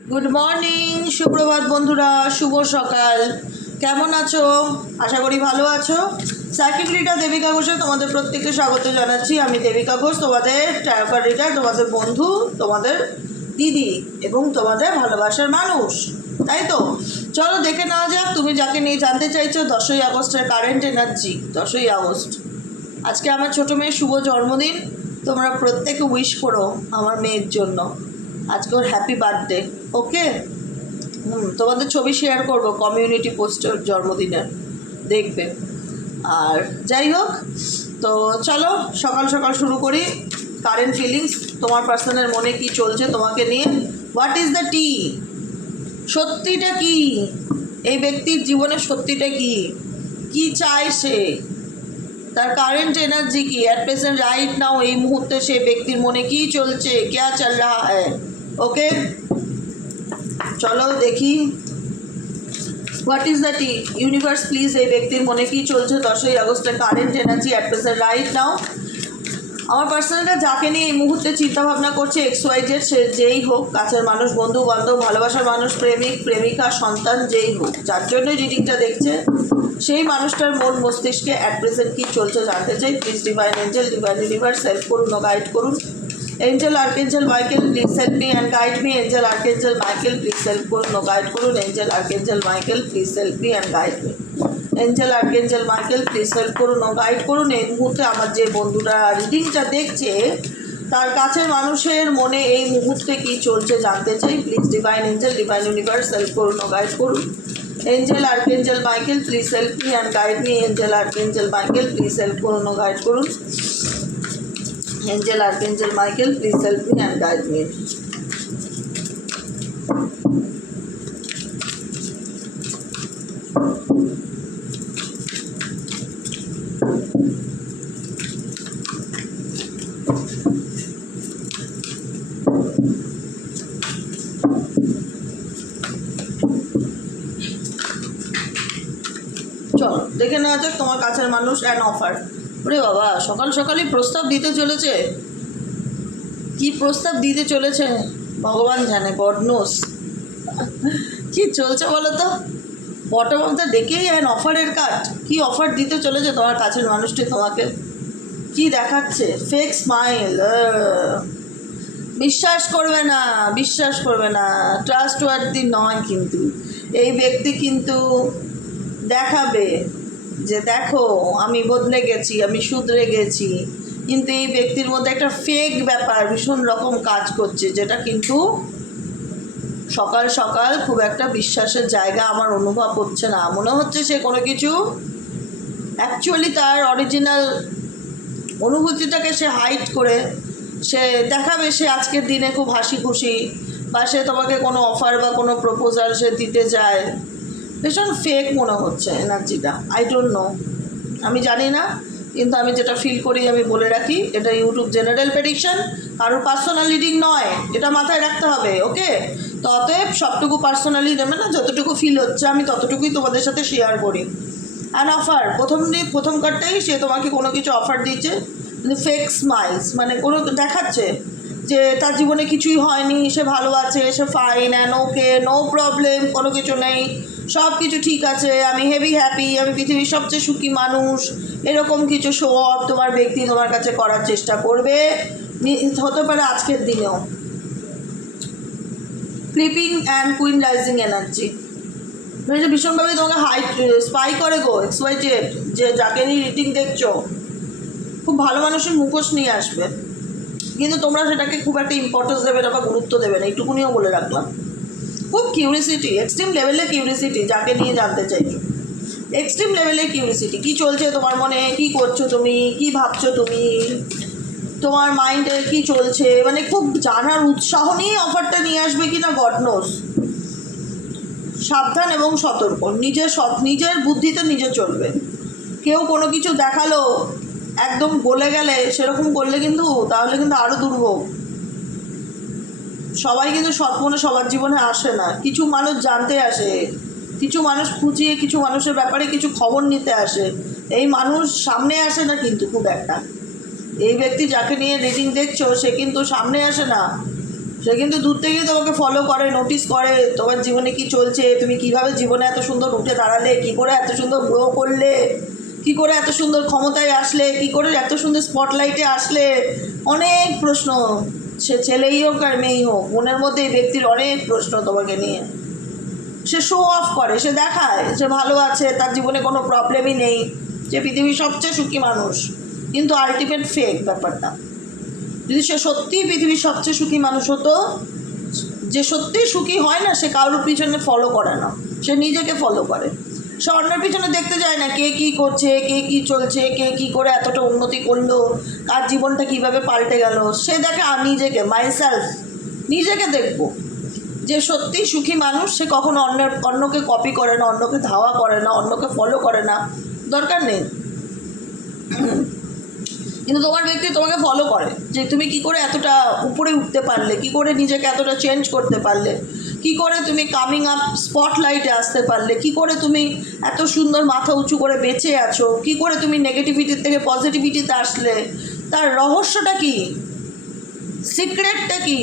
Good morning, সুপ্রভাত বন্ধুরা, শুভ সকাল। কেমন আছো? আশা করি ভালো আছো। সাইকিক রিডার দেবিকা ঘোষে তোমাদের প্রত্যেককে স্বাগত জানাচ্ছি। আমি দেবিকা ঘোষ, তোমাদের ট্যারো রিডার, তোমাদের বন্ধু, তোমাদের দিদি এবং তোমাদের ভালোবাসার মানুষ, তাই তো? চলো দেখে নেওয়া যাক তুমি যাকে নিয়ে জানতে চাইছো। 10ই আগস্টের কারেন্ট এনার্জি। 10ই আগস্ট আজকে আমার ছোটো মেয়ের শুভ জন্মদিন। তোমরা প্রত্যেকে উইশ করো আমার মেয়ের জন্য। আজকে ওর হ্যাপি বার্থডে। ওকে, তোমাদের ছবি শেয়ার করব কমিউনিটি পোস্টের জন্মদিনের, দেখবে। আর যাই হোক, তো চলো সকাল সকাল শুরু করি। কারেন্ট ফিলিংস, তোমার পার্সনের মনে কি চলছে তোমাকে নিয়ে। হোয়াট ইজ দ্য টি? সত্যিটা কি? এই ব্যক্তির জীবনে সত্যিটা কি? কি চায় সে? তার কারেন্ট এনার্জি কি? অ্যাট প্রেজেন্ট রাইট নাও, এই মুহূর্তে সে ব্যক্তির মনে কি চলছে, ক্যা চল রহা হ্যায়। ওকে, চলো দেখি। What is the T? Universe please, এই ব্যক্তির মনে কি চলছে 10ই আগস্টের current energy at present right now. আমার পার্সোনালটা যাকে নিয়ে এই মুহূর্তে চিন্তাভাবনা করছে, XYZ, সে যেই হোক, কাছের মানুষ, বন্ধু বান্ধব, ভালোবাসার মানুষ, প্রেমিক প্রেমিকা, সন্তান, যেই হোক, যার জন্যই রিডিংটা দেখছে, সেই মানুষটার মন মস্তিষ্কে অ্যাট প্রেজেন্ট কী চলছে জানতে চাই। Please divine Angel, divine universe help করুন ও গাইড করুন। Angel archangel Michael please help me and guide me. Angel archangel Michael please help করুন ও গাইড করুন। Angel archangel Michael please help me and guide me. Angel archangel Michael please help করুন ও guide করুন। এই মুহূর্তে আমার যে বন্ধুরা রিডিংটা দেখছে, তার কাছের মানুষের মনে এই মুহূর্তে কী চলছে জানতে চাই। Please divine Angel, divine universe help করুন ও গাইড করুন। Angel archangel Michael please help me and guide me. Angel archangel Michael please help করুন ও গাইড করুন। Angel archangel Michael please help me and guide me. চলো দেখে নেওয়া যাক তোমার কাছের মানুষ অ্যান অফার। ওরে বাবা, সকাল সকালই প্রস্তাব দিতে চলেছে। কি প্রস্তাব দিতে চলেছে ভগবান জানে, গড নোস। কি চলছে বলো তো? বটম অফ দ্য ডেকেই অ্যান অফারের কার্ড। কি অফার দিতে চলেছে তোমার কাছের মানুষটি তোমাকে? কি দেখাচ্ছে? Fake smile. বিশ্বাস করবে না, বিশ্বাস করবে না, ট্রাস্ট ওয়ার্দি নয়। কিন্তু এই ব্যক্তি কিন্তু দেখাবে যে দেখো আমি বদলে গেছি, আমি শুধরে গেছি। কিন্তু এই ব্যক্তির মধ্যে একটা ফেক ব্যাপার ভীষণ রকম কাজ করছে, যেটা কিন্তু সকাল সকাল খুব একটা বিশ্বাসের জায়গা আমার অনুভব হচ্ছে না। মনে হচ্ছে সে কোনো কিছু অ্যাকচুয়ালি তার অরিজিনাল অনুভূতিটাকে সে হাইড করে সে দেখাবে সে আজকের দিনে খুব হাসি খুশি, বা সে তোমাকে কোনো অফার বা কোনো প্রপোজাল সে দিতে চায়। ভীষণ ফেক মনে হচ্ছে এনার্জিটা। আই ডোন্ট নো, আমি জানি না, কিন্তু আমি যেটা ফিল করি আমি বলে রাখি। এটা ইউটিউব জেনারেল প্রেডিকশন, কারোর পার্সোনাল রিডিং নয়, এটা মাথায় রাখতে হবে। ওকে, তো অতএব সবটুকু পার্সোনালি নেবে না, যতটুকু ফিল হচ্ছে আমি ততটুকুই তোমাদের সাথে শেয়ার করি। অ্যান অফার, প্রথম কার্ডটাই সে তোমাকে কোনো কিছু অফার দিচ্ছে, কিন্তু ফেক স্মাইলস, মানে কোনো দেখাচ্ছে যে তার জীবনে কিছুই হয়নি, সে ভালো আছে, সে fine and okay, no problem, কোনো কিছু নেই, সব কিছু ঠিক আছে, আমি হেভি হ্যাপি, আমি পৃথিবীর সবচেয়ে সুখী মানুষ, এরকম কিছু শো অফ তোমার ব্যক্তি তোমার কাছে করার চেষ্টা করবে। হতে পারে আজকের দিনেও। Flipping and queen rising energy ভীষণভাবে তোমাকে স্পাই করে গো। XYZ, যে যাকে নিয়ে রিডিং দেখছো, খুব ভালো মানুষের মুখোশ নিয়ে আসবে, কিন্তু তোমরা সেটাকে খুব একটা ইম্পর্টেন্স দেবে না বা গুরুত্ব দেবে না, এইটুকুনিও বলে রাখলাম। খুব কিউরিসিটি, এক্সট্রিম লেভেলের কিউরিসিটি যাকে নিয়ে জানতে চাইছো। এক্সট্রিম লেভেলের কিউরিসিটি, কী চলছে তোমার মনে, কী করছো তুমি, কী ভাবছো তুমি, তোমার মাইন্ডে কী চলছে, মানে খুব জানার উৎসাহ নিয়ে অফারটা নিয়ে আসবে কি না গড নোস। সাবধান এবং সতর্ক, নিজের বুদ্ধিতে নিজে চলবে। কেউ কোনো কিছু দেখালো একদম বলে গেলে সেরকম করলে কিন্তু তাহলে কিন্তু আরও দুর্ভোগ। সবাই কিন্তু সৎ মনে সবার জীবনে আসে না। কিছু মানুষ জানতে আসে, কিছু মানুষ খুঁজিয়ে, কিছু মানুষের ব্যাপারে কিছু খবর নিতে আসে। এই মানুষ সামনে আসে না কিন্তু খুব একটা। এই ব্যক্তি যাকে নিয়ে রিডিং দেখছো সে কিন্তু সামনে আসে না, সে কিন্তু দূর থেকেই তোমাকে ফলো করে, নোটিস করে তোমার জীবনে কি চলছে, তুমি কিভাবে জীবনে এত সুন্দর উঠে দাঁড়ালে, কি করে এত সুন্দর গ্রো করলে, কি করে এত সুন্দর ক্ষমতায় আসলে, কি করে এত সুন্দর স্পটলাইটে আসলে। অনেক প্রশ্ন, সে ছেলেই হোক আর মেয়েই হোক, মনের মধ্যে এই ব্যক্তির অনেক প্রশ্ন তোমাকে নিয়ে। সে শো অফ করে, সে দেখায় সে ভালো আছে, তার জীবনে কোনো প্রবলেমই নেই, যে পৃথিবীর সবচেয়ে সুখী মানুষ, কিন্তু আলটিমেট ফেক ব্যাপারটা। যদি সে সত্যিই পৃথিবীর সবচেয়ে সুখী মানুষ হতো, যে সত্যিই সুখী হয় না, সে কারোর পিছনে ফলো করে না, সে নিজেকে ফলো করে। সে অন্যের পিছনে দেখতে যায় না কে কী করছে, কে কী চলছে, কে কী করে এতটা উন্নতি করলো, কার জীবনটা কীভাবে পাল্টে গেল। সে দেখে আমি নিজেকে, মাইসেলফ, নিজেকে দেখবো। যে সত্যিই সুখী মানুষ সে কখনো অন্যকে কপি করে না, অন্যকে ধাওয়া করে না, অন্যকে ফলো করে না, দরকার নেই। কিন্তু তোমার ব্যক্তি তোমাকে ফলো করে, যে তুমি কি করে এতটা উপরে উঠতে পারলে, কি করে নিজেকে এতটা চেঞ্জ করতে পারলে, কি করে তুমি কামিং আপ স্পটলাইটে আসতে পারলে, কি করে তুমি এত সুন্দর মাথা উঁচু করে বেঁচে আছো, কি করে তুমি নেগেটিভিটির থেকে পজিটিভিটিতে আসলে, তার রহস্যটা কি, সিক্রেটটা কি,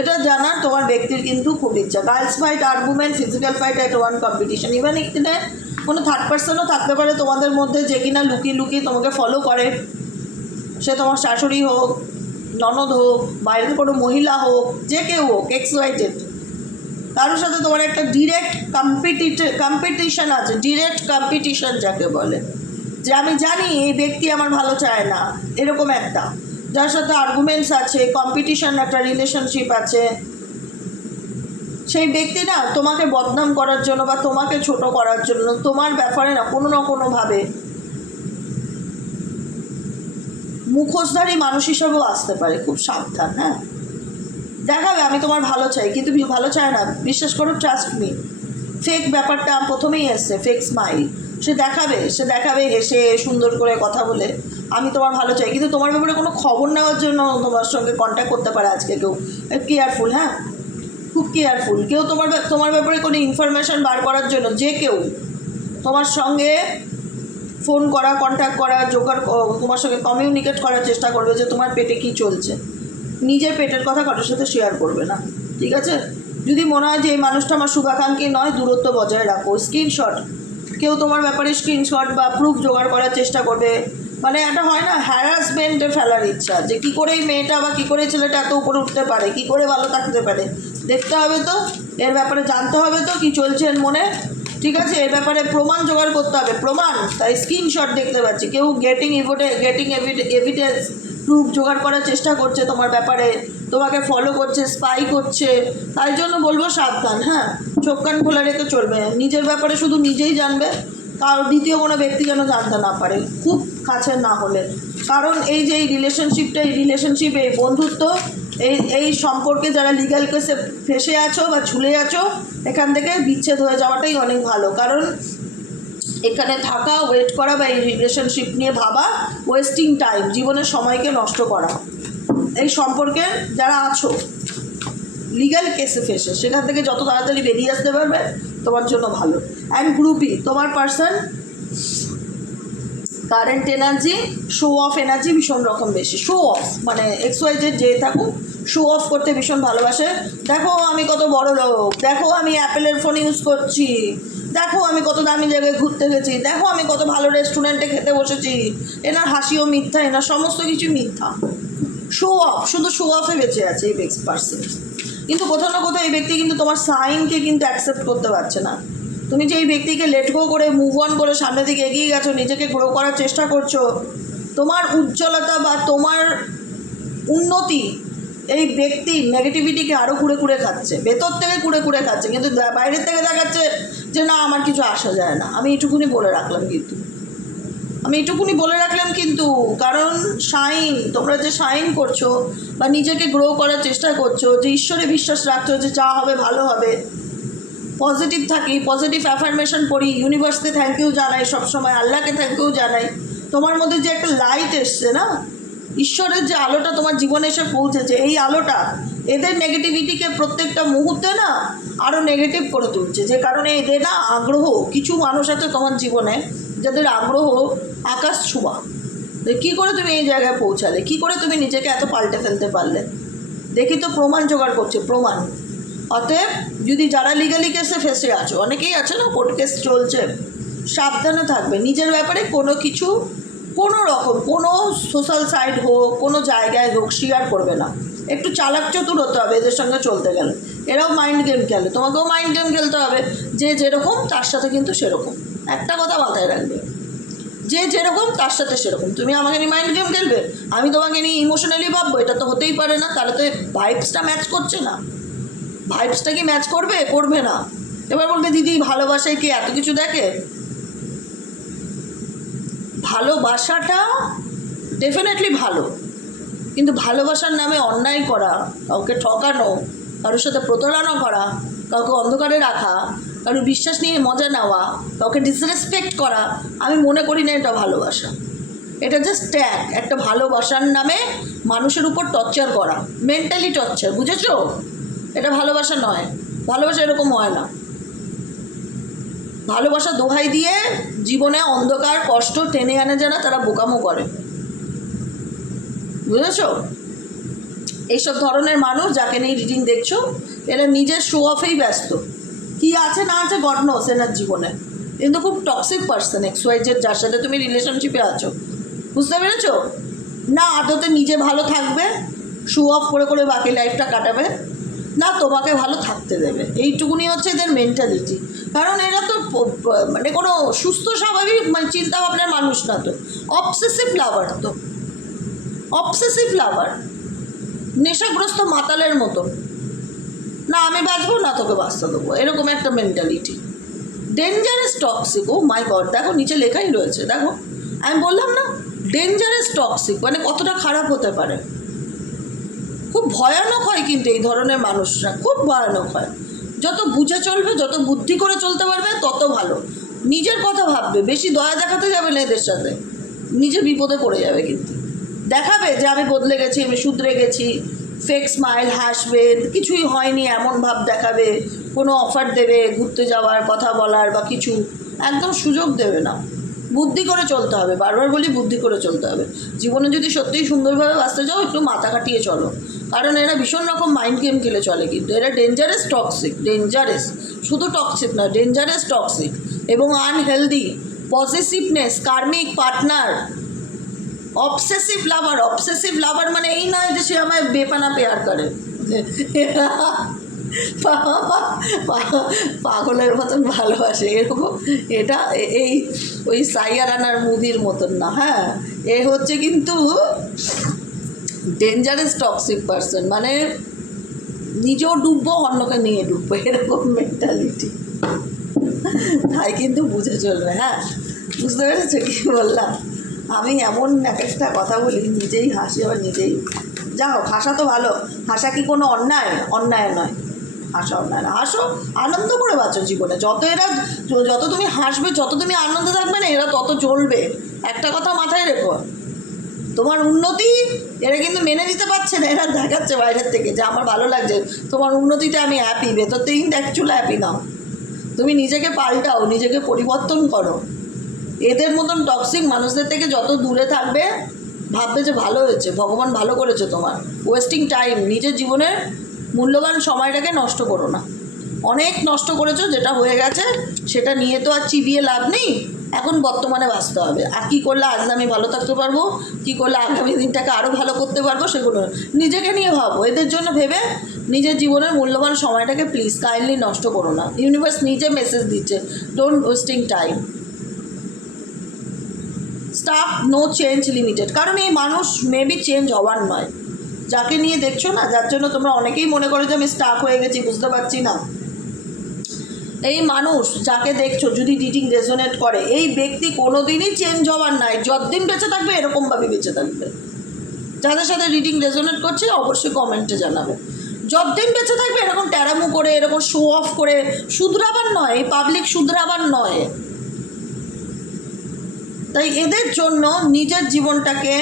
এটা জানার তোমার ব্যক্তির কিন্তু খুব ইচ্ছা। Girls fight, argument, physical fight at one competition. Even এখানে কোনো থার্ড পার্সনও থাকতে পারে তোমাদের মধ্যে, যে কিনা লুকিয়ে লুকিয়ে তোমাকে ফলো করে। সে তোমার শাশুড়ি হোক, ননদ হোক, বাইরের কোনো মহিলা হোক, যে কেউ হোক, এক্সওয়াইটেড, কারোর সাথে তোমার একটা ডিরেক্ট কম্পিটিশন আছে, ডিরেক্ট কম্পিটিশন যাকে বলে, যে আমি জানি এই ব্যক্তি আমার ভালো চায় না, এরকম একটা, যার সাথে আর্গুমেন্টস আছে, কম্পিটিশন, একটা রিলেশনশিপ আছে। সেই ব্যক্তি না তোমাকে বদনাম করার জন্য বা তোমাকে ছোট করার জন্য তোমার ব্যাপারে না কোনোভাবে মুখোশধারী মানুষ হিসাবেও আসতে পারে। খুব সাবধান, হ্যাঁ। দেখাবে আমি তোমার ভালো চাই, কিন্তু ভালো চায় না, বিশ্বাস করো, ট্রাস্ট মি। ফেক ব্যাপারটা প্রথমেই এসছে, ফেক স্মাইল। সে দেখাবে হেসে সুন্দর করে কথা বলে আমি তোমার ভালো চাই, কিন্তু তোমার ব্যাপারে কোনো খবর নেওয়ার জন্য তোমার সঙ্গে কন্ট্যাক্ট করতে পারে আজকে কেউ। কেয়ারফুল, হ্যাঁ, খুব কেয়ারফুল। কেউ তোমার ব্যাপারে কোনো ইনফরমেশান বার করার জন্য, যে কেউ তোমার সঙ্গে ফোন করা, কন্ট্যাক্ট করা, তোমার সঙ্গে কমিউনিকেট করার চেষ্টা করবে যে তোমার পেটে কী চলছে। নিজের পেটের কথা কারোর সাথে শেয়ার করবে না, ঠিক আছে? যদি মনে হয় যে এই মানুষটা আমার শুভাকাঙ্ক্ষী নয়, দূরত্ব বজায় রাখো। স্ক্রিনশট, কেউ তোমার ব্যাপারে স্ক্রিনশট বা প্রুফ জোগাড় করার চেষ্টা করবে, মানে একটা হয় না হ্যারাসমেন্টে ফেলার ইচ্ছা, যে কী করে এই মেয়েটা বা কী করে ছেলেটা এত উপরে উঠতে পারে, কী করে ভালো থাকতে পারে। দেখতে হবে তো, এর ব্যাপারে জানতে হবে তো কী চলছে এর মনে, ঠিক আছে? এর ব্যাপারে প্রমাণ জোগাড় করতে হবে, প্রমাণ। তাই স্ক্রিনশট দেখতে পাচ্ছি, কেউ গেটিং এভিডেন্স, প্রুফ জোগাড় করার চেষ্টা করছে তোমার ব্যাপারে, তোমাকে ফলো করছে, স্পাই করছে। তাই জন্য বলবো সাবধান, হ্যাঁ, চোখ কান খোলা রেখে চলবে। নিজের ব্যাপারে শুধু নিজেই জানবে, কারণ দ্বিতীয় কোনো ব্যক্তি যেন জানতে না পারে, খুব কাছের না হলে। কারণ এই যে এই রিলেশনশিপ, এই বন্ধুত্ব, এই সম্পর্কে যারা লিগ্যাল কেসে ফেসে আছো বা ঝুলে আছো, এখান থেকে বিচ্ছেদ হয়ে যাওয়াটাই অনেক ভালো। কারণ এখানে থাকা, ওয়েট করা বা এই রিলেশনশিপ নিয়ে ভাবা ওয়েস্টিং টাইম, জীবনের সময়কে নষ্ট করা। এই সম্পর্কে যারা আছো লিগ্যাল কেসে ফেসে, সেখান থেকে যত তাড়াতাড়ি বেরিয়ে আসতে পারবে তোমার জন্য ভালো। অ্যান্ড গ্রুপই, তোমার person current energy, show off energy ভীষণ রকম বেশি। শো অফ মানে এক্সওয়াইজেড যে থাকুক, শো অফ করতে ভীষণ ভালোবাসে। দেখো আমি কত বড় লোক, দেখো আমি অ্যাপেলের ফোন ইউজ করছি, দেখো আমি কত দামি জায়গায় ঘুরতে গেছি, দেখো আমি কত ভালো রেস্টুরেন্টে খেতে বসেছি। এনার হাসিও মিথ্যা, এনার সমস্ত কিছু মিথ্যা। শো অফ, শুধু শো অফে বেঁচে আছে এই পার্সন। কিন্তু কোথাও না কোথাও এই ব্যক্তি কিন্তু তোমার সাইনকে কিন্তু অ্যাকসেপ্ট করতে পারছে না। তুমি যে এই ব্যক্তিকে লেট গো করে মুভ অন করে সামনের দিকে এগিয়ে গেছো, নিজেকে গ্রো করার চেষ্টা করছো, তোমার উজ্জ্বলতা বা তোমার উন্নতি এই ব্যক্তির নেগেটিভিটিকে আরও কুড়ে খাচ্ছে, ভেতর থেকে কুড়ে খাচ্ছে, কিন্তু বাইরের থেকে দেখাচ্ছে যে না আমার কিছু আসা যায় না। আমি এটুকুনি বলে রাখলাম কিন্তু কারণ শাইন, তোমরা যে শাইন করছো বা নিজেকে গ্রো করার চেষ্টা করছো, যে ঈশ্বরে বিশ্বাস রাখছো যে যা হবে ভালো হবে, পজিটিভ থাকি, পজিটিভ অ্যাফার্মেশন করি, ইউনিভার্সকে থ্যাংক ইউ জানাই, সবসময় আল্লাহকে থ্যাংক ইউ জানাই। তোমার মধ্যে যে একটা লাইট এসছে না, ঈশ্বরের যে আলোটা তোমার জীবনে এসে পৌঁছেছে, এই আলোটা এদের নেগেটিভিটিকে প্রত্যেকটা মুহূর্তে না আরও নেগেটিভ করে তুলছে। যে কারণে এদের না আগ্রহ, কিছু মানুষ আছে তোমার জীবনে যাদের আগ্রহ আকাশ ছোঁয়া, কী করে তুমি এই জায়গায় পৌঁছালে, কী করে তুমি নিজেকে এত পাল্টে ফেলতে পারলে? দেখি তো প্রমাণ জোগাড় করছে, প্রমাণ। অতএব যদি যারা লিগালি কেসে ফেসে আছো, অনেকেই আছে না কোর্ট কেস চলছে, সাবধানে থাকবে নিজের ব্যাপারে। কোনো কিছু কোনো রকম কোনো সোশ্যাল সাইট হোক, কোনো জায়গায় হোক, শেয়ার করবে না। একটু চালাক চতুর হতে হবে এদের সঙ্গে চলতে গেলে। এরাও মাইন্ড গেম খেলে, তোমাকেও মাইন্ড গেম খেলতে হবে। যে যেরকম তার সাথে কিন্তু সেরকম। একটা কথা মাথায় রাখবে, যে যেরকম তার সাথে সেরকম। তুমি আমাকে নিয়ে মাইন্ড গেম খেলবে, আমি তোমাকে নিয়ে ইমোশনালি ভাববো, এটা তো হতেই পারে না। তাহলে তো ভাইবসটা ম্যাচ করছে না। ভাইবসটা কি ম্যাচ করবে? করবে না। এবার বলবে দিদি ভালোবাসায় কি এত কিছু দেখে? ভালোবাসাটা ডেফিনেটলি ভালো, কিন্তু ভালোবাসার নামে অন্যায় করা, কাউকে ঠকানো, কারোর সাথে প্রতারণা করা, কাউকে অন্ধকারে রাখা, কারোর বিশ্বাস নিয়ে মজা নেওয়া, কাউকে ডিসরেসপেক্ট করা, আমি মনে করি না এটা ভালোবাসা। এটা জাস্ট ট্যাগ, একটা ভালোবাসার নামে মানুষের উপর টর্চার করা, মেন্টালি টর্চার, বুঝেছো? এটা ভালোবাসা নয়। ভালোবাসা এরকম হয় না। ভালোবাসা দোহাই দিয়ে জীবনে অন্ধকার কষ্ট টেনে আনে যারা, তারা বোকামো করে, বুঝেছো? এইসব ধরনের মানুষ যাকে নিয়ে রিডিং দেখছো, এরা নিজের শো অফেই ব্যস্ত। কি আছে না আছে গড নোস এনার জীবনে, কিন্তু খুব টক্সিক পার্সন XYZ যার সাথে তুমি রিলেশনশিপে আছো। বুঝতে পেরেছো? না আদতে নিজে ভালো থাকবে, শো অফ করে করে বাকি লাইফটা কাটাবে, না তোমাকে ভালো থাকতে দেবে। এইটুকুনি হচ্ছে এদের মেন্টালিটি। কারণ এরা তো মানে কোনো সুস্থ স্বাভাবিক মানে চিন্তাভাবনার মানুষ না তো, অবসেসিভ লাভার। তো অবসেসিভ লাভার, নেশাগ্রস্ত মাতালের মতো। না আমি বাঁচবো, না তোকে বাঁচতে দেবো, এরকম একটা mentality. Dangerous toxic. Oh my god, দেখো নিচে লেখাই রয়েছে, দেখো। আমি বললাম না, ডেঞ্জারাস টক্সিক মানে কতটা খারাপ হতে পারে। খুব ভয়ানক হয় কিন্তু এই ধরনের মানুষরা, খুব ভয়ানক হয়। যত বুঝে চলবে, যত বুদ্ধি করে চলতে পারবে, তত ভালো। নিজের কথা ভাববে, বেশি দয়া দেখাতে যাবে না এদের সাথে, নিজে বিপদে পড়ে যাবে। কিন্তু দেখাবে যে আমি বদলে গেছি, আমি শুধরে গেছি, ফেক স্মাইল, হাসবে, কিছুই হয়নি এমন ভাব দেখাবে, কোনো অফার দেবে ঘুরতে যাওয়ার, কথা বলার বা কিছু, একদম সুযোগ দেবে না। বুদ্ধি করে চলতে হবে, বারবার বলি বুদ্ধি করে চলতে হবে। জীবনে যদি সত্যিই সুন্দরভাবে বাঁচতে চাও, একটু মাথা কাটিয়ে চলো। কারণ এরা ভীষণ রকম মাইন্ড গেম খেলে চলে, কিন্তু এরা ডেঞ্জারাস টক্সিক, ডেঞ্জারাস, শুধু টক্সিক না, ডেঞ্জারাস টক্সিক এবং আনহেলদি। পজিটিভনেস, কার্মিক পার্টনার, অবসেসিভ লাভার। অবসেসিভ লাভার মানে এই নয় যে সে আমায় বেপানা পেয়ার করে, পাগলের মতন ভালোবাসে এরকম। এটা এই ওই সাইয়া রানার মুভির মতন না। হ্যাঁ, এ হচ্ছে কিন্তু ডেঞ্জারাস টক্সিক পারসন, মানে নিজেও ডুববো, অন্যকে নিয়ে ডুববো, এরকম মেন্টালিটি। তাই কিন্তু বুঝে চলবে। হ্যাঁ, বুঝতে পেরেছো কি বললাম? আমি এমন এক একটা কথা বলি, নিজেই হাসি, আবার নিজেই যাও। হাসা তো ভালো, হাসা কি কোনো অন্যায়? অন্যায় নয়, হাসা অন্যায় না। হাসো, আনন্দ করে বাঁচো জীবনে। যত তুমি হাসবে, যত তুমি আনন্দ থাকবে না, এরা তত চলবে। একটা কথা মাথায় রেখো, তোমার উন্নতি এরা কিন্তু মেনে নিতে পারছে না। এরা দেখাচ্ছে বাইরের থেকে যে আমার ভালো লাগছে, তোমার উন্নতিতে আমি হ্যাপি, ভেতর থেকে কিন্তু অ্যাকচুয়ালি হ্যাপি নাও। তুমি নিজেকে পাল্টাও, নিজেকে পরিবর্তন করো। এদের মতন টক্সিক মানুষদের থেকে যত দূরে থাকবে, ভাববে যে ভালো হয়েছে, ভগবান ভালো করেছে তোমার। ওয়েস্টিং টাইম, নিজের জীবনের মূল্যবান সময়টাকে নষ্ট করো না। অনেক নষ্ট করেছো, যেটা হয়ে গেছে সেটা নিয়ে তো আর চিবিয়ে লাভ নেই। এখন বর্তমানে বাঁচতে হবে। আর কী করলে আজ আমি ভালো থাকতে পারবো, কী করলে আগামী দিনটাকে আরও ভালো করতে পারবো, সেগুলো নিজেকে নিয়ে ভাবো। এদের জন্য ভেবে নিজের জীবনের মূল্যবান সময়টাকে প্লিজ কাইন্ডলি নষ্ট করো না। ইউনিভার্স নিজে মেসেজ দিচ্ছে, don't wasting time, stuff no change limited. কারণ এই মানুষ মেবি চেঞ্জ হওয়ার নয়। যাকে নিয়ে দেখছো না, যার জন্য তোমরা অনেকেই মনে করো যে আমি স্টাক হয়ে গেছি, বুঝতে পারছি না, এই মানুষ যাকে দেখছো, যদি রিডিং রেজোনেট করে, এই ব্যক্তি কোনো দিনই চেঞ্জ হওয়ার নাই। যতদিন বেঁচে থাকবে এরকমভাবে বেঁচে থাকবে। যাদের সাথে রিডিং রেজোনেট করছে অবশ্যই কমেন্টে জানাবে। যতদিন বেঁচে থাকবে এরকম ট্যারামু করে, এরকম শো অফ করে, শুধরাবার নয়, পাবলিক শুধরাবার নয়। তাই এদের জন্য নিজের জীবনটাকে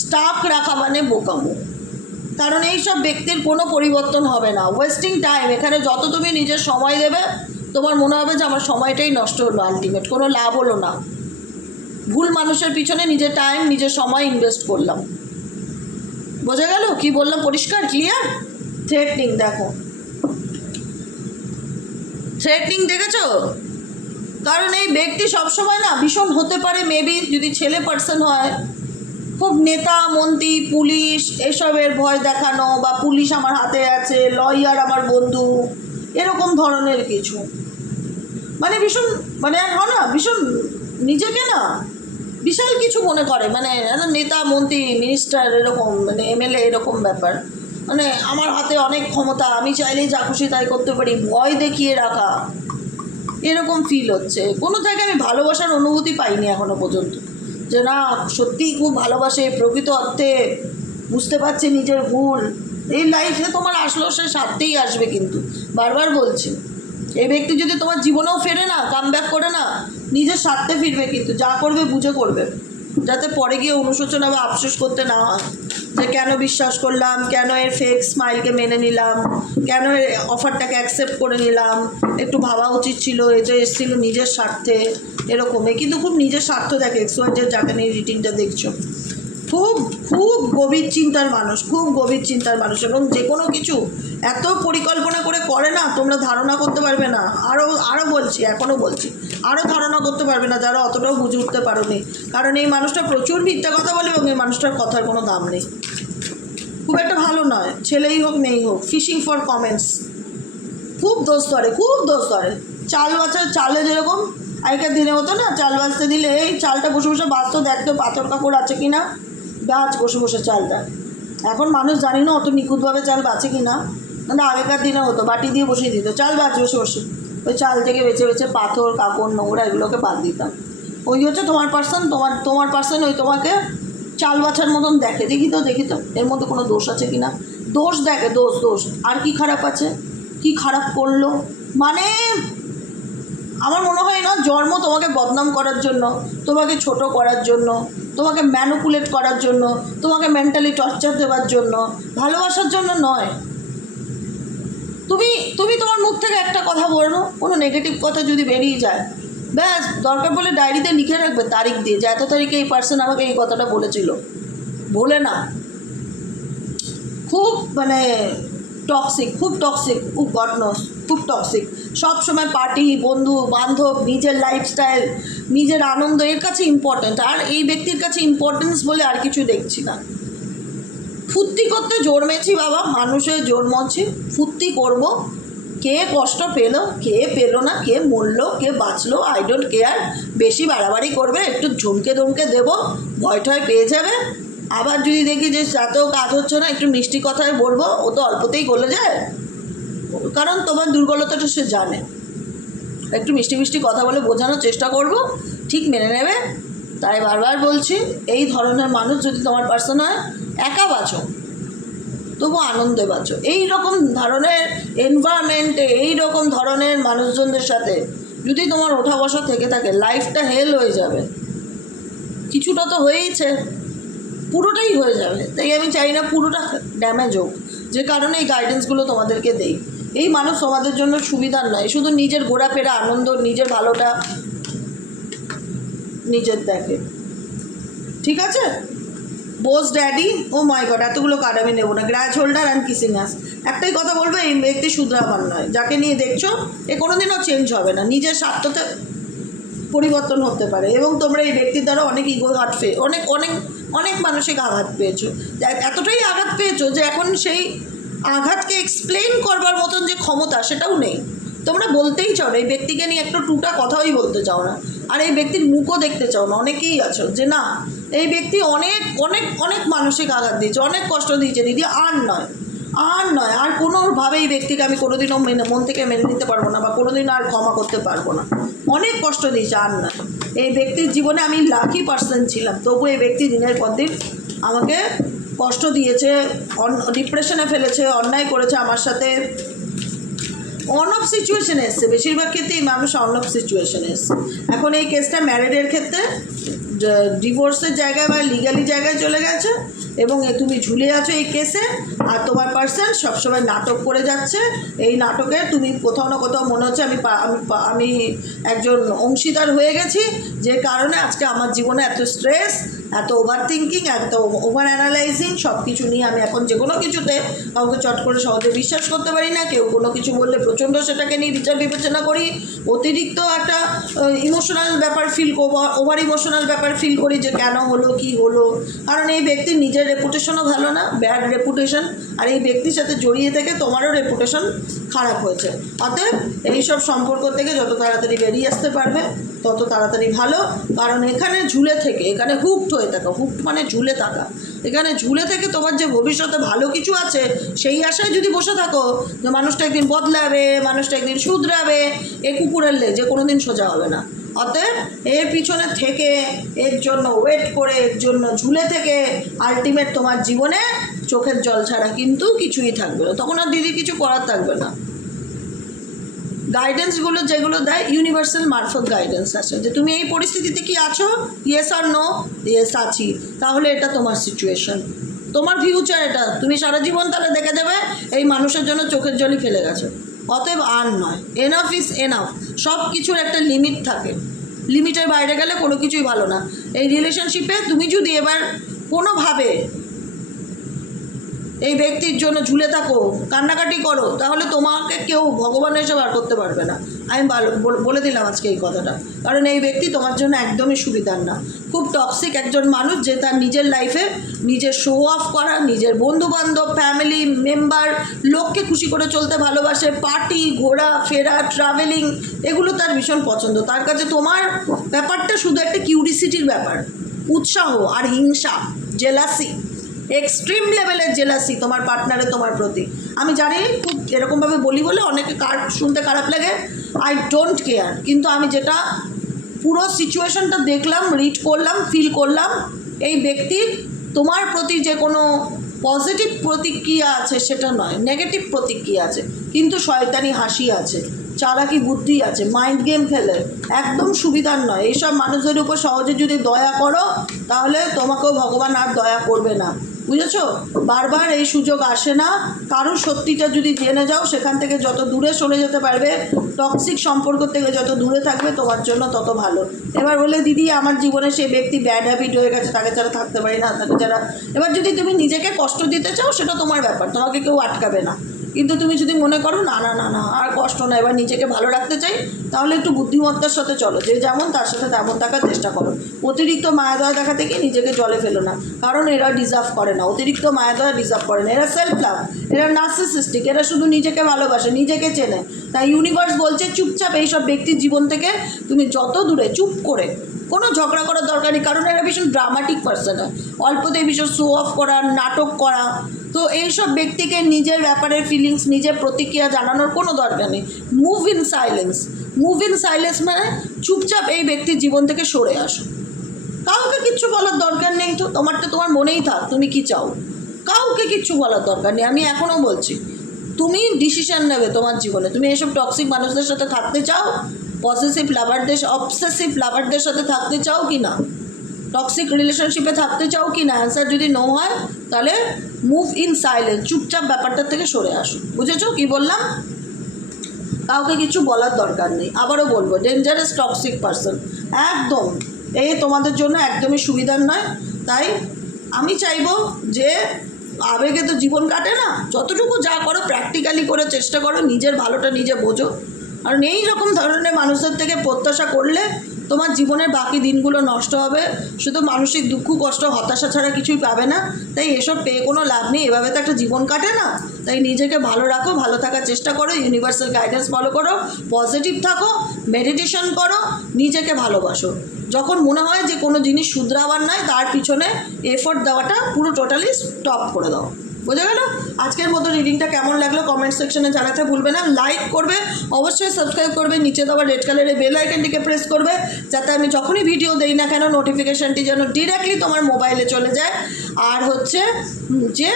স্টাক রাখা মানে বোকামো। কারণ এইসব ব্যক্তির কোনো পরিবর্তন হবে না, ওয়েস্টিং টাইম। এখানে যত তুমি নিজের সময় দেবে, তোমার মনে হবে যে আমার সময়টাই নষ্ট হলো, আলটিমেট কোনো লাভ হলো না। ভুল মানুষের পিছনে নিজের টাইম নিজের সময় ইনভেস্ট করলাম। বোঝা গেল কি বললাম? পরিষ্কার, ক্লিয়ার? থ্রেটনিং দেখো, থ্রেটনিং দেখেছো? কারণ এই ব্যক্তি সবসময় না ভীষণ হতে পারে, মেবি যদি ছেলে পার্সন হয়, খুব নেতা মন্ত্রী পুলিশ এসবের ভয় দেখানো, বা পুলিশ আমার হাতে আছে, লয়ার আমার বন্ধু, এরকম ধরনের কিছু, মানে ভীষণ, মানে হয় না, ভীষণ নিজেকে না বিশাল কিছু মনে করে, মানে নেতা মন্ত্রী মিনিস্টার এরকম, মানে এমএলএ এরকম ব্যাপার, মানে আমার হাতে অনেক ক্ষমতা, আমি চাইলেই যা খুশি তাই করতে পারি, ভয় দেখিয়ে রাখা, এরকম ফিল হচ্ছে। কোনো জায়গায় আমি ভালোবাসার অনুভূতি পাইনি এখনো পর্যন্ত, যে না সত্যিই খুব ভালোবাসে, প্রকৃত অর্থে বুঝতে পারছে নিজের ভুল। এই লাইফে তোমার আসলেও সে স্বার্থেই আসবে, কিন্তু বারবার বলছি, এই ব্যক্তি যদি তোমার জীবনেও ফেরে না, কাম ব্যাক করে না, নিজের স্বার্থে ফিরবে, কিন্তু যা করবে বুঝে করবে, যাতে পরে গিয়ে অনুশোচনা বা আফসোস করতে না হয় যে কেন বিশ্বাস করলাম, কেন এর ফেক স্মাইলকে মেনে নিলাম, কেন এর অফারটাকে অ্যাকসেপ্ট করে নিলাম, একটু ভাবা উচিত ছিল, এটা এসেছিল নিজের স্বার্থে, এরকমই। কিন্তু খুব নিজের স্বার্থ দেখে এক্সওয়াইজেড যাকে নিয়ে রিটিংটা দেখছো, খুব খুব গভীর চিন্তার মানুষ, খুব গভীর চিন্তার মানুষ, এবং যে কোনো কিছু এত পরিকল্পনা করে না, তোমরা ধারণা করতে পারবে না। আরও বলছি, এখনও বলছি, আরও ধারণা করতে পারবে না যারা অতটাও বুঝে উঠতে পারোনি। কারণ এই মানুষটা প্রচুর মিথ্যা কথা বলে, এবং এই মানুষটার কথার কোনো দাম নেই, খুব একটা ভালো নয়, ছেলেই হোক মেয়েই হোক, ফিশিং ফর কমেন্টস, খুব দোষ ধরে, খুব দোষ ধরে। চাল বাছার, চালে যেরকম আগেকার দিনে হতো না, চাল বাছতে দিলে এই চালটা বসে বসে বাঁচতো, দেখতো পাথর কাপড় আছে কি না, গাছ বসে বসে চালটা। এখন মানুষ জানি না অত নিখুঁতভাবে চাল বাঁচে কি না, মানে আগেকার দিনে হতো বাটি দিয়ে বসিয়ে দিত, চাল বাঁচ বসে বসে, ওই চাল থেকে বেছে বেছে পাথর কাপড় নোংরা এগুলোকে বাদ দিতাম। ওই হচ্ছে তোমার পার্সন, তোমার পার্সন ওই তোমাকে চাল বাছার মতন দেখে, দেখি তো এর মধ্যে কোনো দোষ আছে কি না, দোষ দেখে, দোষ আর কি খারাপ আছে, কি খারাপ করলো, মানে আমার মনে হয় না জন্ম তোমাকে বদনাম করার জন্য, তোমাকে ছোট করার জন্য, তোমাকে ম্যানুপুলেট করার জন্য, তোমাকে মেন্টালি টর্চার দেওয়ার জন্য, ভালোবাসার জন্য নয়। তুমি তোমার মুখ থেকে একটা কথা বলবো, কোনো নেগেটিভ কথা যদি বেরিয়ে যায়, ব্যাস দরকার পড়লে ডায়েরিতে লিখে রাখবে তারিখ দিয়ে, যে এত তারিখে এই পার্সন আমাকে এই কথাটা বলেছিল, বলে না। খুব মানে টক্সিক, খুব গডনস, খুব টক্সিক। সব সময় পার্টি, বন্ধু বান্ধব, নিজের লাইফস্টাইল, নিজের আনন্দ এর কাছে ইম্পর্ট্যান্ট, আর এই ব্যক্তির কাছে ইম্পর্টেন্স বলে আর কিছু দেখছি না। ফুর্তি করতে জন্মেছি বাবা, মানুষের জন্মছি, ফুর্তি করব, কে কষ্ট পেলো কে পেলো না, কে মরলো কে বাঁচলো, আই ডোন্ট কেয়ার। বেশি বাড়াবাড়ি করবে, একটু ঝুমকে ধমকে দেবো, ভয় টয় পেয়ে যাবে। আবার যদি দেখি যে তাতেও কাজ হচ্ছে না, একটু মিষ্টি কথায় বলবো, ও তো অল্পতেই গলে যায়, কারণ তোমার দুর্বলতাটা সে জানে। একটু মিষ্টি কথা বলে বোঝানোর চেষ্টা করব, ঠিক মেনে নেবে। তাই বারবার বলছি, এই ধরনের মানুষ যদি তোমার পার্সন হয়, একা বাঁচো তবু আনন্দে বাঁচো। এই রকম ধরনের এনভায়রনমেন্টে, এই রকম ধরনের মানুষজনদের সাথে যদি তোমার ওঠা বসা থেকে থাকে, লাইফটা হেল হয়ে যাবে। কিছুটা তো হয়েইছে, পুরোটাই হয়ে যাবে। তাই আমি চাই না পুরোটা ড্যামেজ হোক, যে কারণে এই গাইডেন্সগুলো তোমাদেরকে দেই। এই মানুষ তোমাদের জন্য সুবিধার নয়, শুধু নিজের ঘোরাফেরা আনন্দ, নিজের ভালোটা নিজের দেখে, ঠিক আছে? Bose daddy, O my god, এতগুলো কার্ড আমি নেবো না। গ্র্যাজ হোল্ডার অ্যান্ড কিসিং আস। একটাই কথা বলবো, এই ব্যক্তি শুধরাবার নয়, যাকে নিয়ে দেখছো এ কোনোদিনও চেঞ্জ হবে না, নিজের স্বার্থতে পরিবর্তন হতে পারে। এবং তোমরা এই ব্যক্তির দ্বারা অনেক ইগো হার্ট অনেক অনেক অনেক মানসিক আঘাত পেয়েছো, এতটাই আঘাত পেয়েছো যে এখন সেই আঘাতকে এক্সপ্লেন করবার মতন যে ক্ষমতা সেটাও নেই। তোমরা বলতেই চাও না, এই ব্যক্তিকে নিয়ে একটু টুটা কথাই বলতে চাও না, আর এই ব্যক্তির মুখও দেখতে চাও না। অনেকেই আছো যে না, এই ব্যক্তি অনেক অনেক অনেক মানসিক আঘাত দিয়েছে, অনেক কষ্ট দিয়েছে দিদি, আর কোনোভাবে এই ব্যক্তিকে আমি কোনোদিনও মন থেকে মেনে নিতে পারবো না, বা কোনোদিন আর ক্ষমা করতে পারবো না। অনেক কষ্ট দিয়েছে, আর না। এই ব্যক্তির জীবনে আমি লাকি পার্সন ছিলাম, তবু এই ব্যক্তি দিনের পর দিন আমাকে কষ্ট দিয়েছে, ডিপ্রেশনে ফেলেছে, অন্যায় করেছে আমার সাথে, অন অফ সিচুয়েশানে এসছে। বেশিরভাগ ক্ষেত্রেই মানুষ অন অফ সিচুয়েশানে এসছে। এখন এই কেসটা ম্যারিডের ক্ষেত্রে ডিভোর্সের জায়গায় বা লিগালি জায়গায় চলে গেছে, এবং তুমি ঝুলে আছো এই কেসে। আর তোমার পার্সন সবসময় নাটক করে যাচ্ছে। এই নাটকে তুমি কোথাও না কোথাও মনে হচ্ছে আমি একজন অংশীদার হয়ে গেছি, যে কারণে আজকে আমার জীবনে এত স্ট্রেস, এত ওভার থিঙ্কিং, এত ওভার অ্যানালাইজিং, সব কিছু নিয়ে আমি এখন যে কোনো কিছুতে কাউকে চট করে সহজে বিশ্বাস করতে পারি না। কেউ কোনো কিছু বললে প্রচণ্ড সেটাকে নিয়ে বিচার বিবেচনা করি, অতিরিক্ত একটা ইমোশনাল ব্যাপার ওভার ইমোশনাল ব্যাপার ফিল করি যে কেন হলো, কি হলো। কারণ এই ব্যক্তির নিজের রেপুটেশনও ভালো না, ব্যাড রেপুটেশন, আর এই ব্যক্তির সাথে জড়িয়ে থেকে তোমারও রেপুটেশন খারাপ হয়েছে। অতএব এইসব সম্পর্ক থেকে যত তাড়াতাড়ি বেরিয়ে আসতে পারবে তত তাড়াতাড়ি ভালো। কারণ এখানে ঝুলে থেকে, এখানে হুকড হয়ে থাকা, হুকড মানে ঝুলে থাকা, এখানে ঝুলে থেকে তোমার যে ভবিষ্যতে ভালো কিছু আছে সেই আশায় যদি বসে থাকো যে মানুষটা একদিন বদলাবে, মানুষটা একদিন শুধরাবে, এ কুকুরের লেজে কোনো দিন সোজা হবে না। অতএব এর পিছনে থেকে, এর জন্য ওয়েট করে, এর জন্য ঝুলে থেকে আলটিমেট তোমার জীবনে চোখের জল ছাড়া কিন্তু কিছুই থাকবে না। তখন আর দিদি কিছু করার থাকবে না। গাইডেন্সগুলো যেগুলো দেয় ইউনিভার্সাল মারফত গাইডেন্স আছে, যে তুমি এই পরিস্থিতিতে কি আছো, ইয়েস আর নো, ইয়েস আছি, তাহলে এটা তোমার সিচুয়েশন, তোমার ফিউচার এটা, তুমি সারা জীবন তাহলে দেখে দেবে এই মানুষের জন্য চোখের জলই ফেলে গেছো। অতএব আর নয়, এনাফ ইজ এনাফ। সব কিছুর একটা লিমিট থাকে, লিমিটের বাইরে গেলে কোনো কিছুই ভালো না। এই রিলেশনশিপে তুমি যদি এবার কোনোভাবে এই ব্যক্তির জন্য ঝুলে থাকো, কান্নাকাটি করো, তাহলে তোমাকে কেউ ভগবান এসে বার করতে পারবে না। আমি বলে দিলাম আজকে এই কথাটা, কারণ এই ব্যক্তি তোমার জন্য একদমই সুবিধার না। খুব টক্সিক একজন মানুষ, যে তার নিজের লাইফে নিজের শো অফ করা, নিজের বন্ধুবান্ধব, ফ্যামিলি মেম্বার, লোককে খুশি করে চলতে ভালোবাসে, পার্টি, ঘোরা ফেরা, ট্রাভেলিং, এগুলো তার ভীষণ পছন্দ। তার কাছে তোমার ব্যাপারটা শুধু একটা কিউরিসিটির ব্যাপার, উৎসাহ আর হিংসা, জেলাসি, এক্সট্রিম লেভেলের জেলাসি তোমার পার্টনারের তোমার প্রতি। আমি জানি খুব এরকমভাবে বলি বলে অনেকে শুনতে খারাপ লাগে, আই ডোন্ট কেয়ার, কিন্তু আমি যেটা পুরো সিচুয়েশনটা দেখলাম, রিড করলাম, ফিল করলাম, এই ব্যক্তির তোমার প্রতি যে কোনো পজিটিভ প্রতিক্রিয়া আছে সেটা নয়, নেগেটিভ প্রতিক্রিয়া আছে, কিন্তু শয়তানি হাসি আছে, চালাকি বুদ্ধি আছে, মাইন্ড গেম খেলে, একদম সুবিধার নয়। এইসব মানুষদের উপর সহজে যদি দয়া করো তাহলে তোমাকেও ভগবান আর দয়া করবে না, বুঝেছো? বারবার এই সুযোগ আসে না। কারোর সত্যিটা যদি জেনে যাও, সেখান থেকে যত দূরে সরে যেতে পারবে, টক্সিক সম্পর্ক থেকে যত দূরে থাকবে তোমার জন্য তত ভালো। এবার বলে দিদি আমার জীবনে সেই ব্যক্তি ব্যাড হ্যাবিট হয়ে গেছে, তাকে ছাড়া থাকতে পারি না, তাকে ছাড়া। এবার যদি তুমি নিজেকে কষ্ট দিতে চাও সেটা তোমার ব্যাপার, তোমাকে কেউ আটকাবে না। কিন্তু তুমি যদি মনে করো না না না না আর কষ্ট না, এবার নিজেকে ভালো রাখতে চাই, তাহলে একটু বুদ্ধিমত্তার সাথে চলো, যে যেমন তার সাথে তেমন থাকার চেষ্টা করো। অতিরিক্ত মায়া দয়া দেখা থেকে নিজেকে জলে ফেলো না, কারণ এরা ডিজার্ভ করে না, অতিরিক্ত মায়া দয়া ডিজার্ভ করে না। এরা সেলফ লাভ, এরা নার্সিসিস্টিক, এরা শুধু নিজেকে ভালোবাসে, নিজেকে চেনে। তাই ইউনিভার্স বলছে চুপচাপ এইসব ব্যক্তির জীবন থেকে তুমি যত দূরে, চুপ করে, কোনো ঝগড়া করার দরকার নেই, কারণ এরা ভীষণ ড্রামাটিক পার্সন হয়, অল্পতেই ভীষণ শো অফ করা, নাটক করা। তো এইসব ব্যক্তিকে নিজের ব্যাপারে ফিলিংস, নিজের প্রতিক্রিয়া জানানোর কোনো দরকার নেই। Move in silence. Move in silence মানে চুপচাপ এই ব্যক্তির জীবন থেকে সরে আসো। কাউকে কিচ্ছু বলার দরকার নেই, তো তোমারটা তোমার মনেই থাক তুমি কি চাও, কাউকে কিচ্ছু বলার দরকার নেই। আমি এখনও বলছি, তুমি ডিসিশন নেবে তোমার জীবনে, তুমি এইসব টক্সিক মানুষদের সাথে থাকতে চাও, অবসেসিভ লাভারদের সাথে থাকতে চাও কি না, টক্সিক রিলেশনশিপে থাকতে চাও কি না। অ্যান্সার যদি নো হয় তাহলে মুভ ইন সাইলেন্স, চুপচাপ ব্যাপারটা থেকে সরে আসো। বুঝেছো কি বললাম? কাউকে কিছু বলার দরকার নেই। আবারও বলবো, ডেঞ্জারাস টক্সিক পারসন, একদম এই তোমাদের জন্য একদমই সুবিধার নয়। তাই আমি চাইবো যে আবেগে তো জীবন কাটে না, যতটুকু যা করো প্র্যাকটিক্যালি করে চেষ্টা করো, নিজের ভালোটা নিজে বোঝো। আর এই রকম ধরনের মানুষদের থেকে প্রত্যাশা করলে তোমার জীবনের বাকি দিনগুলো নষ্ট হবে, শুধু মানসিক দুঃখ, কষ্ট, হতাশা ছাড়া কিছুই পাবে না। তাই এসব পেয়ে কোনো লাভ নেই, এভাবে তো একটা জীবন কাটে না। তাই নিজেকে ভালো রাখো, ভালো থাকার চেষ্টা করো, ইউনিভার্সাল গাইডেন্স ফলো করো, পজিটিভ থাকো, মেডিটেশন করো, নিজেকে ভালোবাসো। যখন মনে হয় যে কোনো জিনিস শুধরাবার নয়, তার পিছনে এফোর্ট দেওয়াটা পুরো টোটালি স্টপ করে দাও। বোঝা গেল? আজকের মতো রিডিংটা কেমন লাগলো কমেন্ট সেকশনে জানাতে ভুলবে না। লাইক করবে, অবশ্যই সাবস্ক্রাইব করবে, নিচে দেওয়া রেড কালারের বেল আইকনটিকে প্রেস করবে, যাতে আমি যখনই ভিডিও দেই না কেন নোটিফিকেশানটি যেন ডিরেক্টলি তোমার মোবাইলে চলে যায়। আর হচ্ছে যে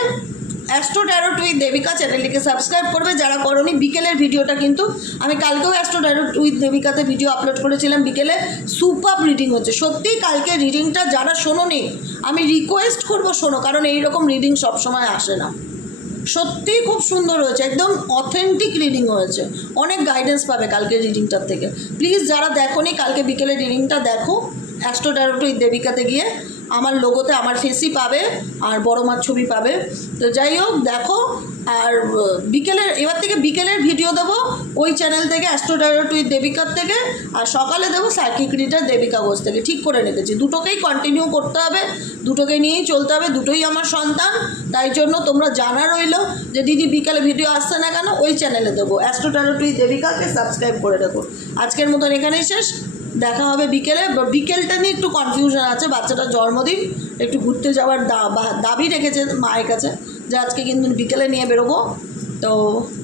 অ্যাস্ট্রো ট্যারোট উইথ দেবিকা চ্যানেলটিকে সাবস্ক্রাইব করবে যারা করনি। বিকেলের ভিডিওটা কিন্তু আমি কালকেও অ্যাস্ট্রো ট্যারোট উইথ দেবিকাতে ভিডিও আপলোড করেছিলাম বিকেলে। সুপার রিডিং হচ্ছে সত্যিই। কালকে রিডিংটা যারা শোনোনি আমি রিকোয়েস্ট করবো শোনো, কারণ এইরকম রিডিং সবসময় আসে না। সত্যিই খুব সুন্দর হয়েছে, একদম অথেন্টিক রিডিং হয়েছে। অনেক গাইডেন্স পাবে কালকের রিডিংটার থেকে। প্লিজ যারা দেখোনি কালকে বিকেলের রিডিংটা দেখো অ্যাস্ট্রো ট্যারোট উইথ দেবিকাতে গিয়ে। আমার লোগোতে আমার ফেসই পাবে আর বড় মার ছবি পাবে। তো যাই হোক দেখো। আর বিকেলের এবার থেকে বিকেলের ভিডিও দেবো ওই চ্যানেল থেকে, অ্যাস্ট্রো ট্যারোট উইথ দেবিকার থেকে। আর সকালে দেবো সাইকিক রিডার দেবিকা ঘোষ থেকে। ঠিক করে রেখেছি, দুটোকেই কন্টিনিউ করতে হবে, দুটোকে নিয়েই চলতে হবে। দুটোই আমার সন্তান। তাই জন্য তোমরা জানা রইলো যে দিদি বিকেলে ভিডিও আসছে না কেন, ওই চ্যানেলে দেবো। অ্যাস্ট্রো ট্যারোট উইথ দেবিকাকে সাবস্ক্রাইব করে রাখো। আজকের মতন এখানেই শেষ, দেখা হবে বিকেলে। বিকেলটা নিয়ে একটু কনফিউশন আছে, বাচ্চাটার জন্মদিন, একটু ঘুরতে যাওয়ার দাবি রেখেছে মায়ের কাছে যে আজকে কিন্তু বিকেলে নিয়ে বেরোবো। তো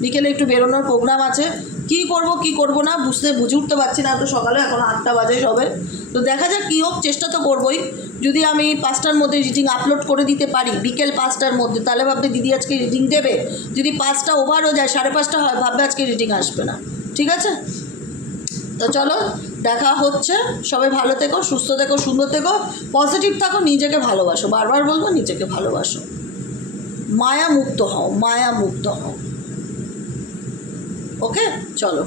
বিকেলে একটু বেরোনোর প্রোগ্রাম আছে। কী করব না বুঝে উঠতে পারছি না। তো সকালে এখন 8টা বাজে সবে। তো দেখা যাক কী হোক, চেষ্টা তো করবোই। যদি আমি 5টার মধ্যে রিডিং আপলোড করে দিতে পারি বিকেল 5টার মধ্যে, তাহলে ভাববে দিদি আজকে রিডিং দেবে। যদি 5টা ওভারও যায় 5:30 হয়, ভাববে আজকে রিডিং আসবে না। ঠিক আছে, তো চলো দেখা হচ্ছে। সবাই ভালো থেকো, সুস্থ থেকো, সুন্দর থেকো, পজিটিভ থাকো, নিজেকে ভালোবাসো। বারবার বলবো নিজেকে ভালোবাসো, মায়া মুক্ত হও, মায়া মুক্ত হও। ওকে, চলো।